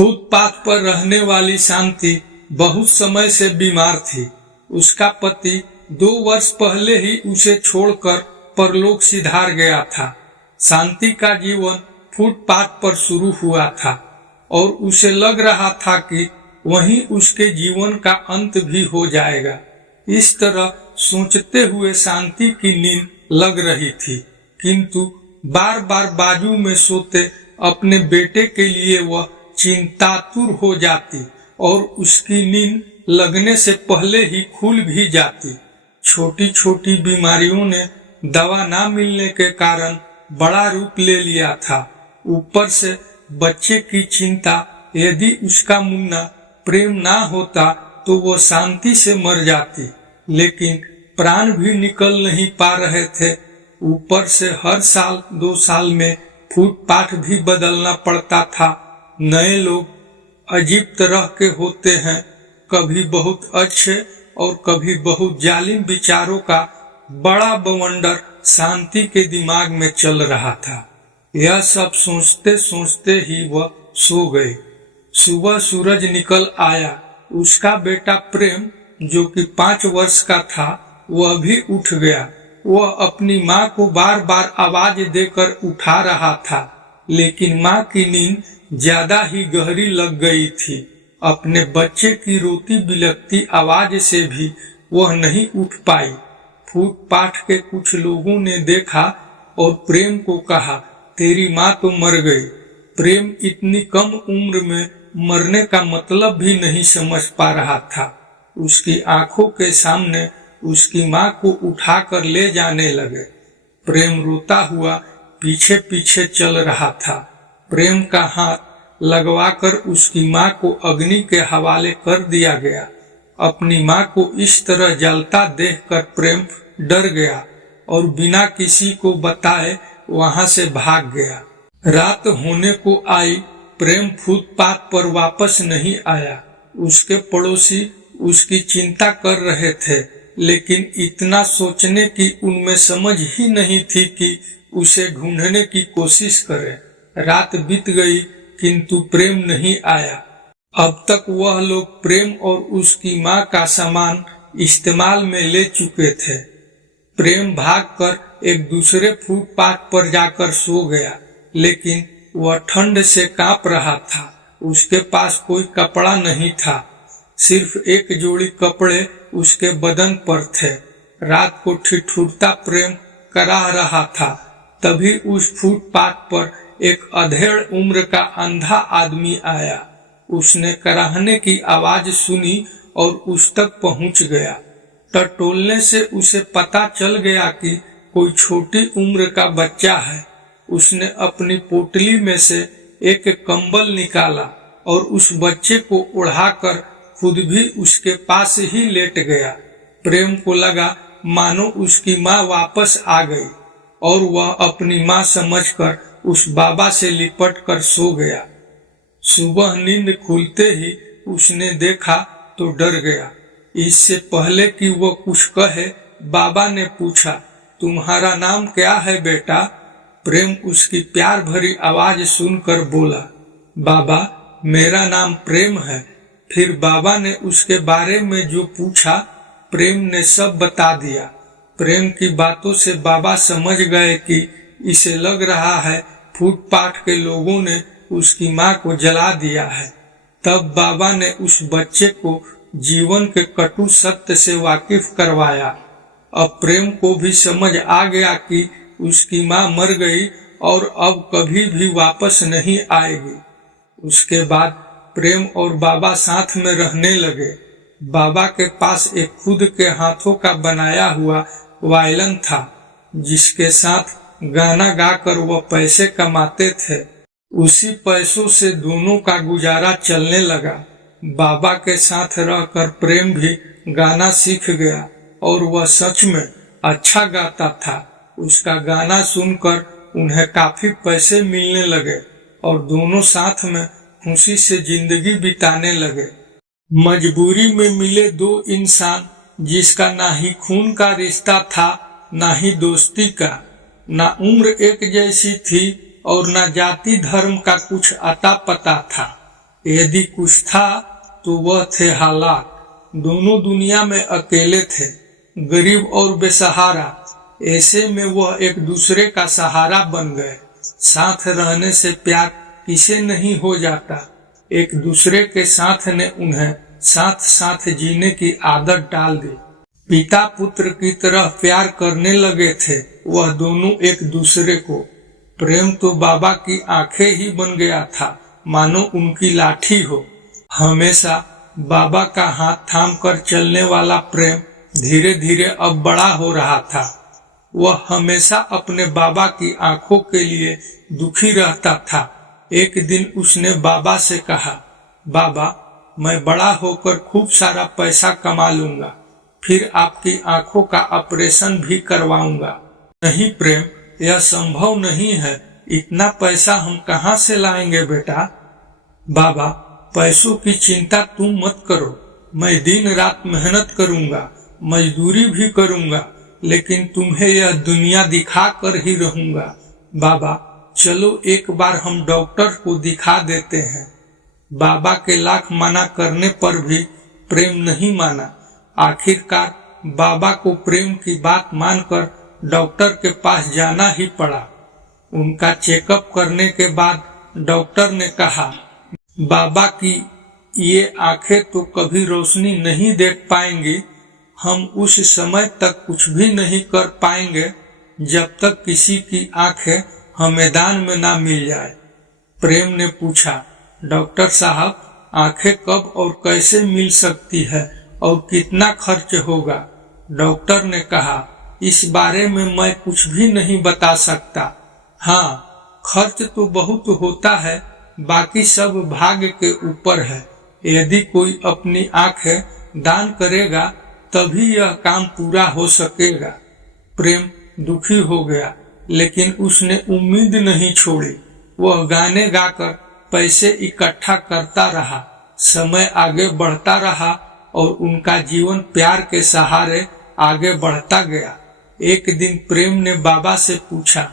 Footpath पर रहने वाली शांति बहुत समय से बीमार थी। उसका पति 2 वर्ष पहले ही उसे छोड़कर परलोक सिधार गया था। शांति का जीवन फुटपाथ पर शुरू हुआ था और उसे लग रहा था कि वहीं उसके जीवन का अंत भी हो जाएगा। इस तरह सोचते हुए शांति की नींद लग रही थी, किंतु बार बार बाजू में सोते अपने बेटे के लिए वह चिंतातुर हो जाती और उसकी नींद लगने से पहले ही खुल भी जाती। छोटी छोटी बीमारियों ने दवा ना मिलने के कारण बड़ा रूप ले लिया था। ऊपर से बच्चे की चिंता। यदि उसका मुन्ना प्रेम ना होता तो वो शांति से मर जाती, लेकिन प्राण भी निकल नहीं पा रहे थे। ऊपर से हर साल 2 साल में फुटपाथ भी बदलना पड़ता था। नए लोग अजीब तरह के होते हैं, कभी बहुत अच्छे और कभी बहुत जालिम विचारों का बड़ा बवंडर शांति के दिमाग में चल रहा था। यह सब सोचते सोचते ही वह सो गई। सुबह सूरज निकल आया। उसका बेटा प्रेम, जो कि 5 वर्ष का था, वह भी उठ गया। वह अपनी माँ को बार बार आवाज देकर उठा रहा था, लेकिन माँ की नींद ज्यादा ही गहरी लग गई थी। अपने बच्चे की रोती बिलखती आवाज से भी वह नहीं उठ पाई। फुटपाथ के कुछ लोगों ने देखा और प्रेम को कहा, तेरी माँ तो मर गई। प्रेम इतनी कम उम्र में मरने का मतलब भी नहीं समझ पा रहा था। उसकी आंखों के सामने उसकी माँ को उठाकर ले जाने लगे। प्रेम रोता हुआ पीछे पीछे चल रहा था। प्रेम का हाथ लगवाकर उसकी माँ को अग्नि के हवाले कर दिया गया। अपनी माँ को इस तरह जलता देखकर प्रेम डर गया और बिना किसी को बताए वहां से भाग गया। रात होने को आई। प्रेम फुटपाथ पर वापस नहीं आया। उसके पड़ोसी उसकी चिंता कर रहे थे, लेकिन इतना सोचने की उनमें समझ ही नहीं थी कि उसे ढूंढने की कोशिश करें। रात बीत गई, किंतु प्रेम नहीं आया। अब तक वह लोग प्रेम और उसकी माँ का सामान इस्तेमाल में ले चुके थे। प्रेम भागकर एक दूसरे फुटपाथ पर जाकर सो गया, लेकिन वह ठंड से कांप रहा था। उसके पास कोई कपड़ा नहीं था, सिर्फ एक जोड़ी कपड़े उसके बदन पर थे। रात को ठिठुरता प्रेम कराह रहा था। तभी उस फुटपाथ पर एक अधेड़ उम्र का अंधा आदमी आया। उसने कराहने की आवाज सुनी और उस तक पहुंच गया। टटोलने से उसे पता चल गया कि कोई छोटी उम्र का बच्चा है। उसने अपनी पोटली में से एक कंबल निकाला और उस बच्चे को उड़ाकर खुद भी उसके पास ही लेट गया। प्रेम को लगा मानो उसकी माँ वापस आ गई और वह अपनी माँ समझकर उस बाबा से लिपट कर सो गया। सुबह नींद खुलते ही उसने देखा तो डर गया। इससे पहले कि वह कुछ कहे, बाबा ने पूछा, तुम्हारा नाम क्या है बेटा? प्रेम उसकी प्यार भरी आवाज सुनकर बोला, बाबा मेरा नाम प्रेम है। फिर बाबा ने उसके बारे में जो पूछा, प्रेम ने सब बता दिया। प्रेम की बातों से बाबा समझ गए कि इसे लग रहा है फुटपाथ के लोगों ने उसकी माँ को जला दिया है। तब बाबा ने उस बच्चे को जीवन के कटु सत्य से वाकिफ करवाया। अब प्रेम को भी समझ आ गया कि उसकी माँ मर गई और अब कभी भी वापस नहीं आएगी। उसके बाद प्रेम और बाबा साथ में रहने लगे। बाबा के पास एक खुद के हाथों का बनाया हुआ वायलिन था, जिसके साथ गाना गाकर वह पैसे कमाते थे। उसी पैसों से दोनों का गुजारा चलने लगा। बाबा के साथ रहकर प्रेम भी गाना सीख गया और वह सच में अच्छा गाता था। उसका गाना सुनकर उन्हें काफी पैसे मिलने लगे और दोनों साथ में खुशी से जिंदगी बिताने लगे। मजबूरी में मिले 2 इंसान, जिसका ना ही खून का रिश्ता था ना ही दोस्ती का, ना उम्र एक जैसी थी और ना जाति धर्म का कुछ अता पता था। यदि कुछ था तो वह थे हालात। दोनों दुनिया में अकेले थे, गरीब और बेसहारा। ऐसे में वह एक दूसरे का सहारा बन गए। साथ रहने से प्यार किसे नहीं हो जाता। एक दूसरे के साथ ने उन्हें साथ साथ जीने की आदत डाल दी। पिता पुत्र की तरह प्यार करने लगे थे वह दोनों एक दूसरे को। प्रेम तो बाबा की आंखें ही बन गया था, मानो उनकी लाठी हो। हमेशा बाबा का हाथ थाम कर चलने वाला प्रेम धीरे धीरे अब बड़ा हो रहा था। वह हमेशा अपने बाबा की आंखों के लिए दुखी रहता था। एक दिन उसने बाबा से कहा, बाबा, मैं बड़ा होकर खूब सारा पैसा कमा लूंगा, फिर आपकी आंखों का ऑपरेशन भी करवाऊंगा। नहीं प्रेम, यह संभव नहीं है। इतना पैसा हम कहाँ से लाएंगे बेटा? बाबा, पैसों की चिंता तुम मत करो। मैं दिन रात मेहनत करूंगा, मजदूरी भी करूंगा, लेकिन तुम्हें यह दुनिया दिखा कर ही रहूंगा। बाबा, चलो एक बार हम डॉक्टर को दिखा देते हैं। बाबा के लाख मना करने पर भी प्रेम नहीं माना। आखिरकार बाबा को प्रेम की बात मानकर डॉक्टर के पास जाना ही पड़ा। उनका चेकअप करने के बाद डॉक्टर ने कहा, बाबा की ये आंखें तो कभी रोशनी नहीं देख पाएंगी। हम उस समय तक कुछ भी नहीं कर पाएंगे जब तक किसी की आंखें हमें दान में ना मिल जाए। प्रेम ने पूछा, डॉक्टर साहब, आंखें कब और कैसे मिल सकती है और कितना खर्च होगा? डॉक्टर ने कहा, इस बारे में मैं कुछ भी नहीं बता सकता। हाँ, खर्च तो बहुत होता है, बाकी सब भाग्य के ऊपर है। यदि कोई अपनी आंखें दान करेगा तभी यह काम पूरा हो सकेगा। प्रेम दुखी हो गया, लेकिन उसने उम्मीद नहीं छोड़ी। वह गाने गाकर पैसे इकट्ठा करता रहा। समय आगे बढ़ता रहा और उनका जीवन प्यार के सहारे आगे बढ़ता गया। एक दिन प्रेम ने बाबा से पूछा,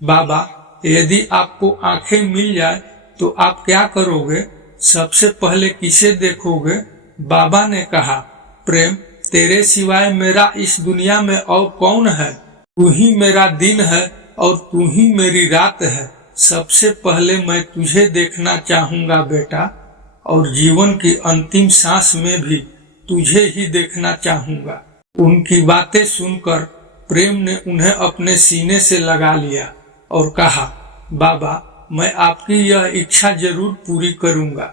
बाबा, यदि आपको आंखें मिल जाए तो आप क्या करोगे? सबसे पहले किसे देखोगे? बाबा ने कहा, प्रेम, तेरे सिवाय मेरा इस दुनिया में और कौन है? तू ही मेरा दिन है और तू ही मेरी रात है। सबसे पहले मैं तुझे देखना चाहूंगा बेटा, और जीवन की अंतिम सांस में भी तुझे ही देखना चाहूंगा। उनकी बातें सुनकर प्रेम ने उन्हें अपने सीने से लगा लिया और कहा, बाबा, मैं आपकी यह इच्छा जरूर पूरी करूंगा,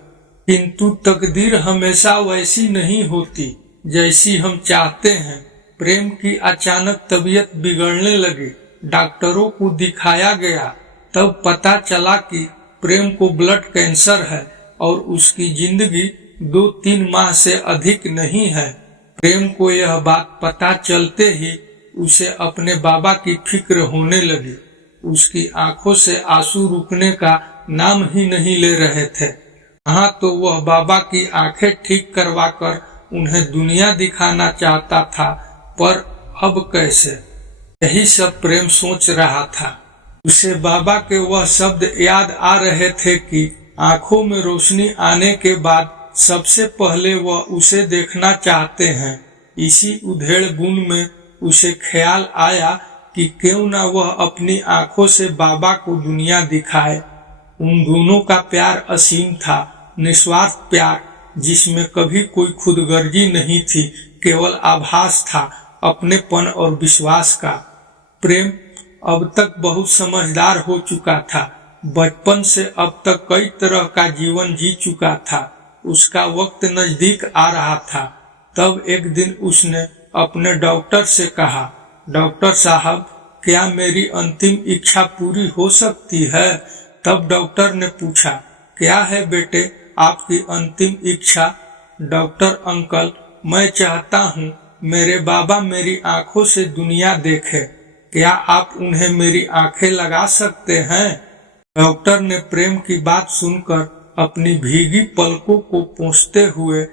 किंतु तकदीर हमेशा वैसी नहीं होती जैसी हम चाहते हैं। प्रेम की अचानक तबीयत बिगड़ने लगी। डॉक्टरों को दिखाया गया, तब पता चला कि प्रेम को ब्लड कैंसर है और उसकी जिंदगी 2-3 माह से अधिक नहीं है। प्रेम को यह बात पता चलते ही उसे अपने बाबा की फिक्र होने लगी। उसकी आंखों से आंसू रुकने का नाम ही नहीं ले रहे थे। हाँ, तो वह बाबा की आंखें ठीक करवाकर उन्हें दुनिया दिखाना चाहता था, पर अब कैसे? यही सब प्रेम सोच रहा था। उसे बाबा के वह शब्द याद आ रहे थे कि आंखों में रोशनी आने के बाद सबसे पहले वह उसे देखना चाहते हैं। इसी उधेड़ बुन में उसे ख्याल आया कि क्यों न वह अपनी आंखों से बाबा को दुनिया दिखाए। उन दोनों का प्यार असीम था, निस्वार्थ प्यार, जिसमें कभी कोई खुदगर्जी नहीं थी, केवल आभास था अपनेपन और विश्वास का। प्रेम अब तक बहुत समझदार हो चुका था। बचपन से अब तक कई तरह का जीवन जी चुका था। उसका वक्त नजदीक आ रहा था। तब एक दिन उसने अपने डॉक्टर से कहा, डॉक्टर साहब, क्या मेरी अंतिम इच्छा पूरी हो सकती है? तब डॉक्टर ने पूछा, क्या है बेटे आपकी अंतिम इच्छा? डॉक्टर अंकल, मैं चाहता हूँ मेरे बाबा मेरी आंखों से दुनिया देखे। क्या आप उन्हें मेरी आंखें लगा सकते हैं? डॉक्टर ने प्रेम की बात सुनकर अपनी भीगी पलकों को पोंछते हुए,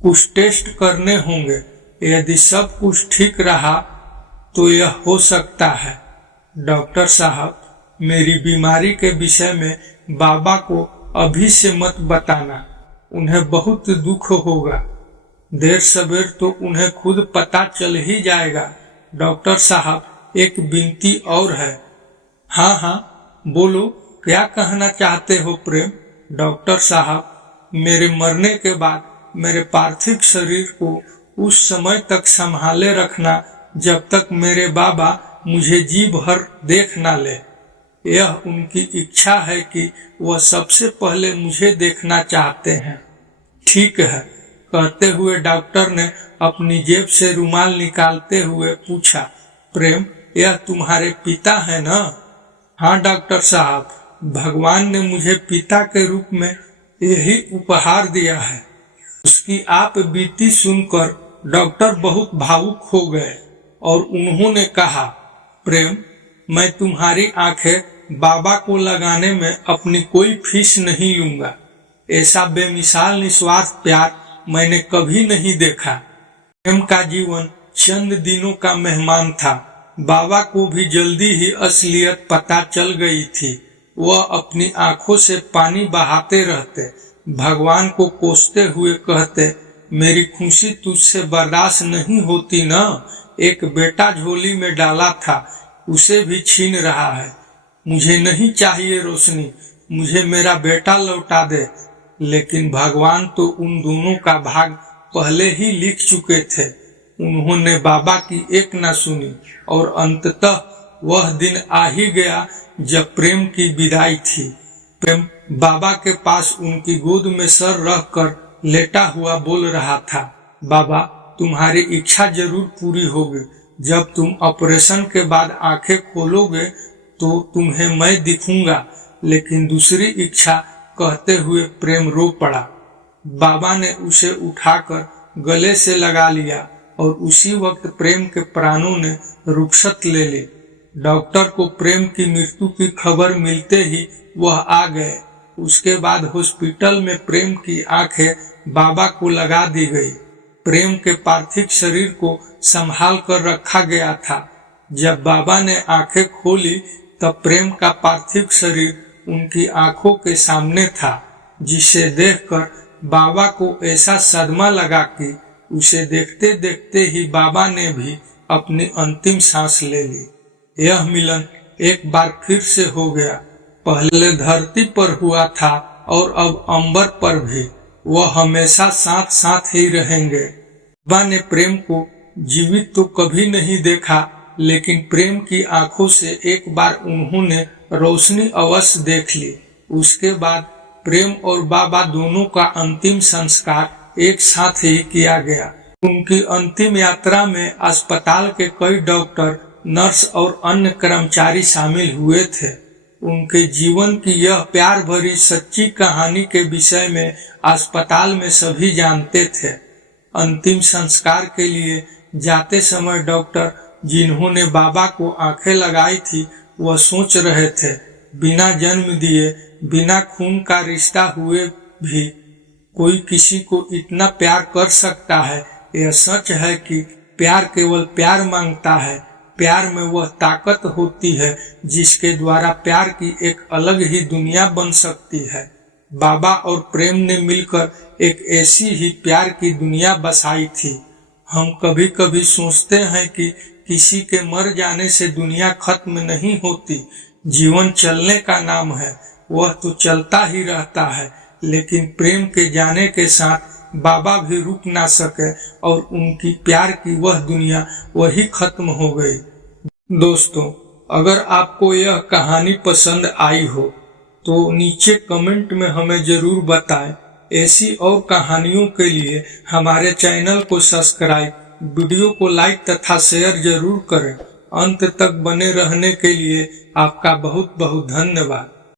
कुछ टेस्ट करने होंगे। यदि सब कुछ ठीक रहा तो यह हो सकता है। डॉक्टर साहब, मेरी बीमारी के विषय में बाबा को अभी से मत बताना। उन्हें बहुत दुख होगा। देर सवेर तो उन्हें खुद पता चल ही जाएगा। डॉक्टर साहब, एक विनती और है। हाँ हाँ बोलो, क्या कहना चाहते हो प्रेम? डॉक्टर साहब, मेरे मरने के बाद मेरे पार्थिव शरीर को उस समय तक संभाले रखना जब तक मेरे बाबा मुझे जी भर देख ना ले। यह उनकी इच्छा है कि वह सबसे पहले मुझे देखना चाहते हैं। ठीक है, कहते हुए डॉक्टर ने अपनी जेब से रुमाल निकालते हुए पूछा, प्रेम, यह तुम्हारे पिता है ना? हाँ डॉक्टर साहब, भगवान ने मुझे पिता के रूप में यही उपहार दिया है। उसकी आप बीती सुनकर डॉक्टर बहुत भावुक हो गए और उन्होंने कहा, प्रेम, मैं तुम्हारी आंखें बाबा को लगाने में अपनी कोई फीस नहीं लूंगा। ऐसा बेमिसाल निस्वार्थ प्यार मैंने कभी नहीं देखा। प्रेम का जीवन चंद दिनों का मेहमान था। बाबा को भी जल्दी ही असलियत पता चल गई थी। वह अपनी आंखों से पानी बहाते रहते, भगवान को कोसते हुए कहते, मेरी खुशी तुझसे बर्दाश्त नहीं होती ना। एक बेटा झोली में डाला था, उसे भी छीन रहा है। मुझे नहीं चाहिए रोशनी, मुझे मेरा बेटा लौटा दे। लेकिन भगवान तो उन दोनों का भाग पहले ही लिख चुके थे। उन्होंने बाबा की एक न सुनी और अंततः वह दिन आ ही गया जब प्रेम की विदाई थी। प्रेम बाबा के पास उनकी गोद में सर रखकर लेटा हुआ बोल रहा था, बाबा, तुम्हारी इच्छा जरूर पूरी होगी। जब तुम ऑपरेशन के बाद आंखें खोलोगे तो तुम्हें मैं दिखूंगा। लेकिन दूसरी इच्छा, कहते हुए प्रेम रो पड़ा। बाबा ने उसे उठाकर गले से लगा लिया और उसी वक्त प्रेम के प्राणों ने रुखसत ले ली। डॉक्टर को प्रेम की मृत्यु की खबर मिलते ही वह आ गए। उसके बाद हॉस्पिटल में प्रेम की आंखें बाबा को लगा दी गई। प्रेम के पार्थिव शरीर को संभाल कर रखा गया था। जब बाबा ने आंखें खोली तब प्रेम का पार्थिव शरीर उनकी आंखों के सामने था, जिसे देखकर बाबा को ऐसा सदमा लगा कि उसे देखते देखते ही बाबा ने भी अपनी अंतिम सांस ले ली। यह मिलन एक बार फिर से हो गया। पहले धरती पर हुआ था और अब अंबर पर भी। वह हमेशा साथ साथ ही रहेंगे। बाबा ने प्रेम को जीवित तो कभी नहीं देखा, लेकिन प्रेम की आंखों से एक बार उन्होंने रोशनी अवश्य देख ली। उसके बाद प्रेम और बाबा दोनों का अंतिम संस्कार एक साथ ही किया गया। उनकी अंतिम यात्रा में अस्पताल के कई डॉक्टर, नर्स और अन्य कर्मचारी शामिल हुए थे। उनके जीवन की यह प्यार भरी सच्ची कहानी के विषय में अस्पताल में सभी जानते थे। अंतिम संस्कार के लिए जाते समय डॉक्टर जिन्होंने बाबा को आंखें लगाई थी, वह सोच रहे थे, बिना जन्म दिए, बिना खून का रिश्ता हुए भी कोई किसी को इतना प्यार कर सकता है। यह सच है कि प्यार केवल प्यार मांगता है। प्यार में वह ताकत होती है जिसके द्वारा प्यार की एक अलग ही दुनिया बन सकती है। बाबा और प्रेम ने मिलकर एक ऐसी ही प्यार की दुनिया बसाई थी। हम कभी कभी सोचते हैं कि किसी के मर जाने से दुनिया खत्म नहीं होती। जीवन चलने का नाम है, वह तो चलता ही रहता है। लेकिन प्रेम के जाने के साथ बाबा भी रुक ना सके और उनकी प्यार की वह दुनिया वही खत्म हो गई। दोस्तों, अगर आपको यह कहानी पसंद आई हो तो नीचे कमेंट में हमें जरूर बताएं। ऐसी और कहानियों के लिए हमारे चैनल को सब्सक्राइब, वीडियो को लाइक तथा शेयर जरूर करें। अंत तक बने रहने के लिए आपका बहुत बहुत धन्यवाद।